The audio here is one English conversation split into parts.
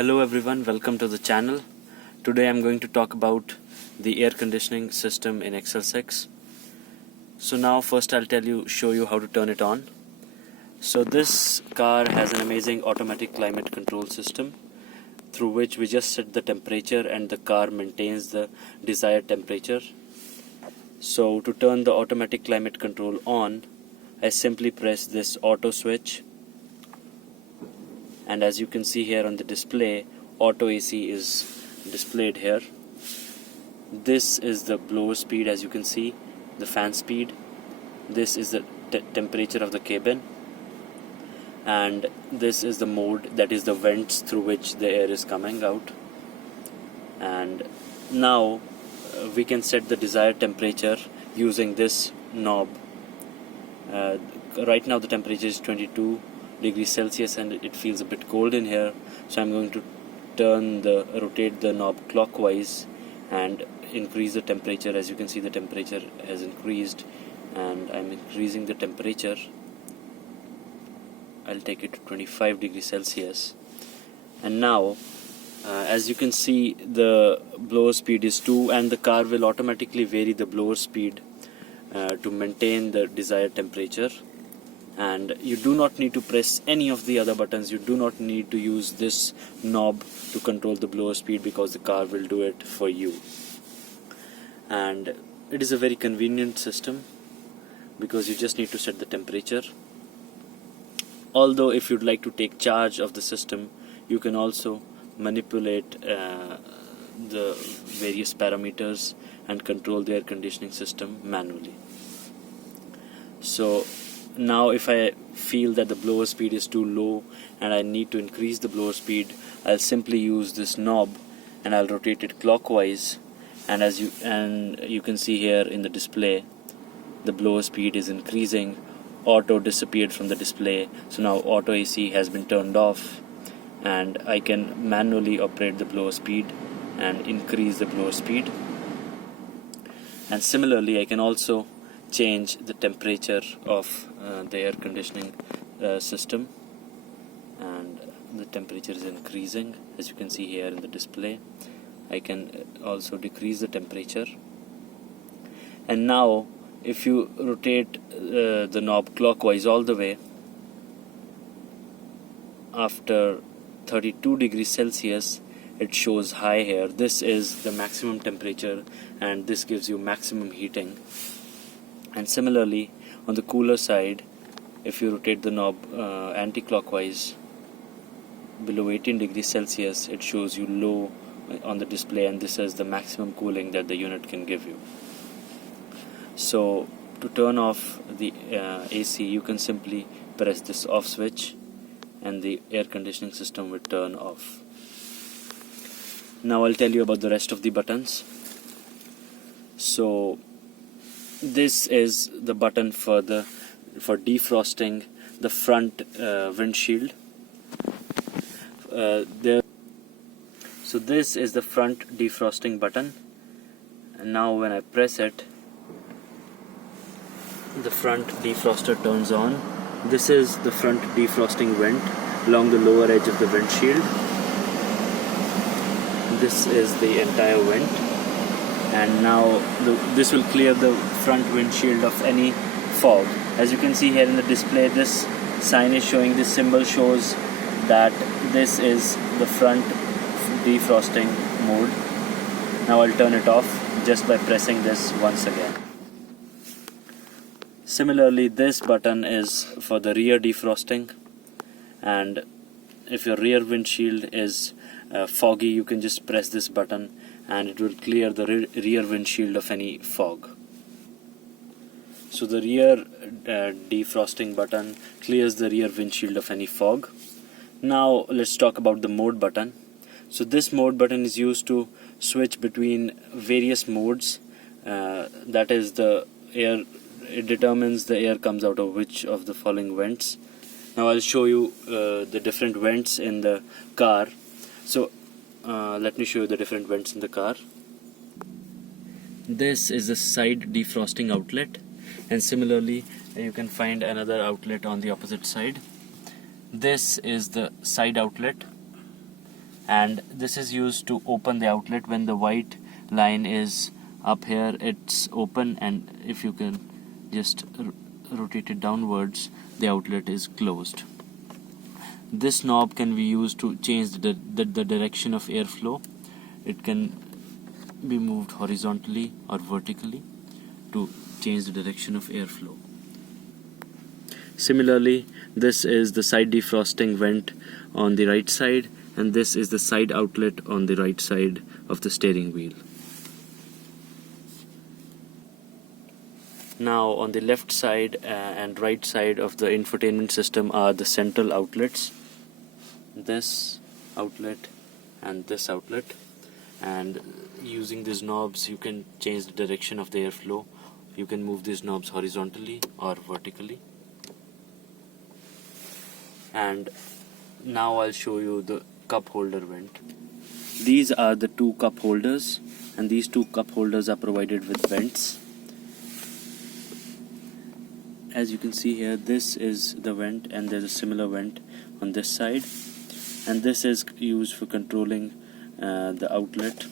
Hello everyone, welcome to the channel. Today I'm going to talk about the air conditioning system in XL6. So now first I'll show you how to turn it on. So this car has an amazing automatic climate control system through which we just set the temperature and the car maintains the desired temperature. So to turn the automatic climate control on, I simply press this auto switch. And as you can see here on the display, auto AC is displayed here. This is the blower speed, as you can see, the fan speed. This is the temperature of the cabin, and this is the mode, that is the vents through which the air is coming out. And now we can set the desired temperature using this knob. Right now the temperature is 22 degrees Celsius and it feels a bit cold in here, so I'm going to rotate the knob clockwise and increase the temperature. As you can see, the temperature has increased and I'm increasing the temperature. I'll take it to 25 degrees Celsius, and now as you can see, the blower speed is 2 and the car will automatically vary the blower speed to maintain the desired temperature. And you do not need to press any of the other buttons. You do not need to use this knob to control the blower speed because the car will do it for you. And it is a very convenient system because you just need to set the temperature. Although if you'd like to take charge of the system, you can also manipulate the various parameters and control the air conditioning system manually. So now if I feel that the blower speed is too low and I need to increase the blower speed, I'll simply use this knob and I'll rotate it clockwise, and you can see here in the display the blower speed is increasing. Auto disappeared from the display, so now auto AC has been turned off and I can manually operate the blower speed and increase the blower speed. And similarly I can also change the temperature of the air conditioning system, and the temperature is increasing, as you can see here in the display. I can also decrease the temperature. And now if you rotate the knob clockwise all the way, after 32 degrees Celsius it shows high here. This is the maximum temperature and this gives you maximum heating. And similarly on the cooler side, if you rotate the knob anti-clockwise, below 18 degrees Celsius it shows you low on the display, and this is the maximum cooling that the unit can give you. So to turn off the AC, you can simply press this off switch and the air conditioning system will turn off. Now I'll tell you about the rest of the buttons. So this is the button for defrosting the front windshield. So this is the front defrosting button, and now when I press it, the front defroster turns on. This is the front defrosting vent along the lower edge of the windshield. This is the entire vent, and now this will clear the front windshield of any fog. As you can see here in the display, this sign is showing, this symbol shows that this is the front defrosting mode. Now I'll turn it off just by pressing this once again. Similarly, this button is for the rear defrosting, and if your rear windshield is foggy, you can just press this button and it will clear the rear windshield of any fog. So the rear defrosting button clears the rear windshield of any fog. Now let's talk about the mode button. So this mode button is used to switch between various modes. That is, the air, it determines the air comes out of which of the following vents. Now I'll show you the different vents in the car. So let me show you the different vents in the car. This is the side defrosting outlet, and similarly you can find another outlet on the opposite side. This is the side outlet, and this is used to open the outlet. When the white line is up here, it's open, and if you can just rotate it downwards, the outlet is closed. This knob can be used to change the direction of airflow. It can be moved horizontally or vertically to change the direction of airflow. Similarly, this is the side defrosting vent on the right side, and this is the side outlet on the right side of the steering wheel. Now on the left side and right side of the infotainment system are the central outlets, this outlet and this outlet, and using these knobs you can change the direction of the airflow. You can move these knobs horizontally or vertically. And now I'll show you the cup holder vent. These are the two cup holders, and these two cup holders are provided with vents. As you can see here, this is the vent, and there's a similar vent on this side, and this is used for controlling the outlet.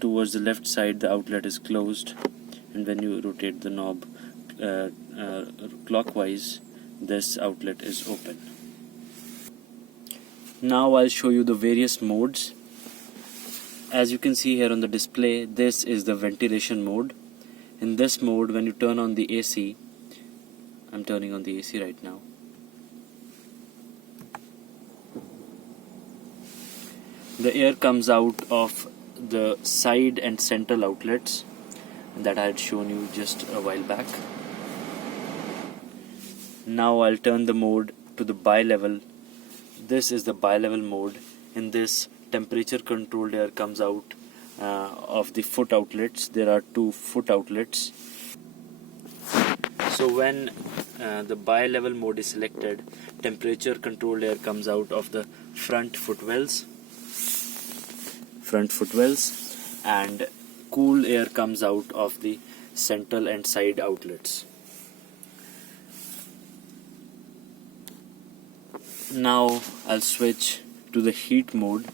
Towards the left side, the outlet is closed, and when you rotate the knob clockwise, this outlet is open. Now I'll show you the various modes. As you can see here on the display, this is the ventilation mode. In this mode, when you turn on the AC, I'm turning on the AC right now. The air comes out of the side and central outlets that I had shown you just a while back. Now I'll turn the mode to the bi-level. This is the bi-level mode. In this, temperature controlled air comes out of the foot outlets. There are two foot outlets. So when the bi-level mode is selected, temperature controlled air comes out of the front footwells, and cool air comes out of the central and side outlets. Now I'll switch to the heat mode.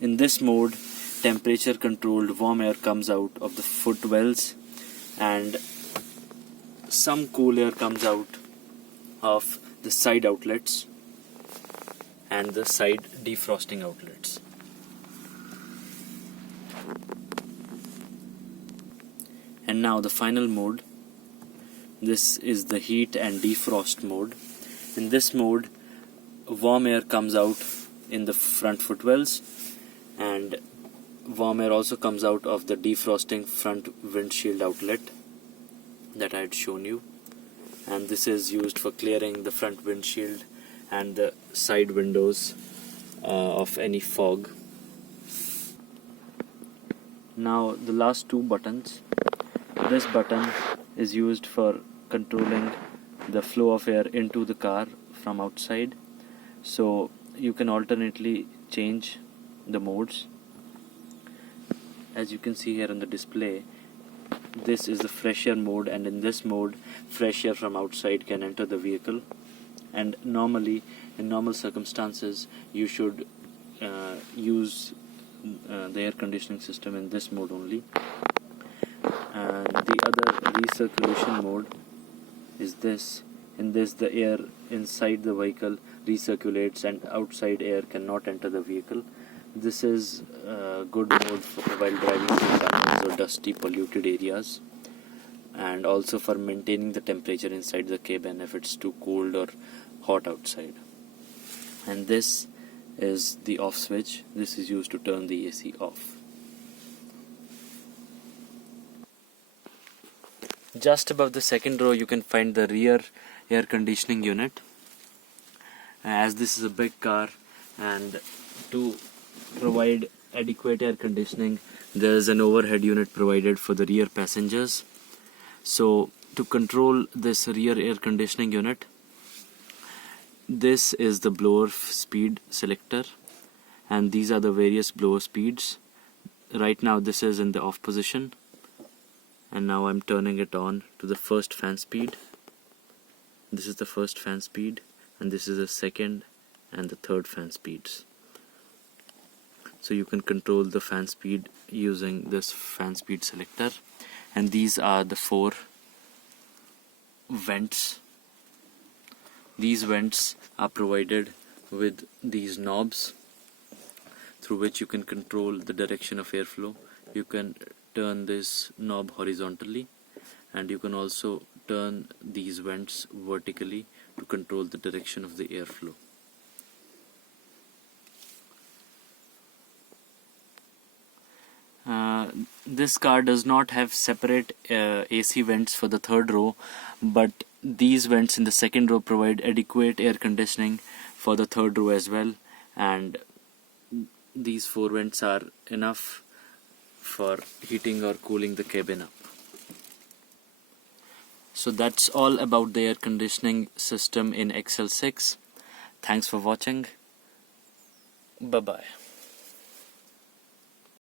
In this mode, temperature controlled warm air comes out of the footwells, and some cool air comes out of the side outlets and the side defrosting outlets. And now the final mode. This is the heat and defrost mode. In this mode, warm air comes out in the front footwells, and warm air also comes out of the defrosting front windshield outlet that I had shown you, and this is used for clearing the front windshield and the side windows of any fog. Now the last two buttons. This button is used for controlling the flow of air into the car from outside, so you can alternately change the modes. As you can see here on the display, this is the fresh air mode, and in this mode fresh air from outside can enter the vehicle, and normally in normal circumstances you should use the air conditioning system in this mode only. And the other recirculation mode is this. In this, the air inside the vehicle recirculates and outside air cannot enter the vehicle. This is a good mode for while driving through tunnels or dusty, polluted areas, and also for maintaining the temperature inside the cabin if it's too cold or hot outside. And this is the off switch. This is used to turn the AC off. Just above the second row you can find the rear air conditioning unit. As this is a big car, and to provide adequate air conditioning, there is an overhead unit provided for the rear passengers. So to control this rear air conditioning unit, this is the blower speed selector, and these are the various blower speeds. Right now this is in the off position, and now I'm turning it on to the first fan speed. This is the first fan speed, and this is the second and the third fan speeds. So you can control the fan speed using this fan speed selector, and these are the 4 vents. These vents are provided with these knobs through which you can control the direction of airflow. You can turn this knob horizontally, and you can also turn these vents vertically to control the direction of the airflow. This car does not have separate AC vents for the third row, but these vents in the second row provide adequate air conditioning for the third row as well, and these 4 vents are enough for heating or cooling the cabin up. So that's all about the air conditioning system in XL6. Thanks for watching. Bye bye.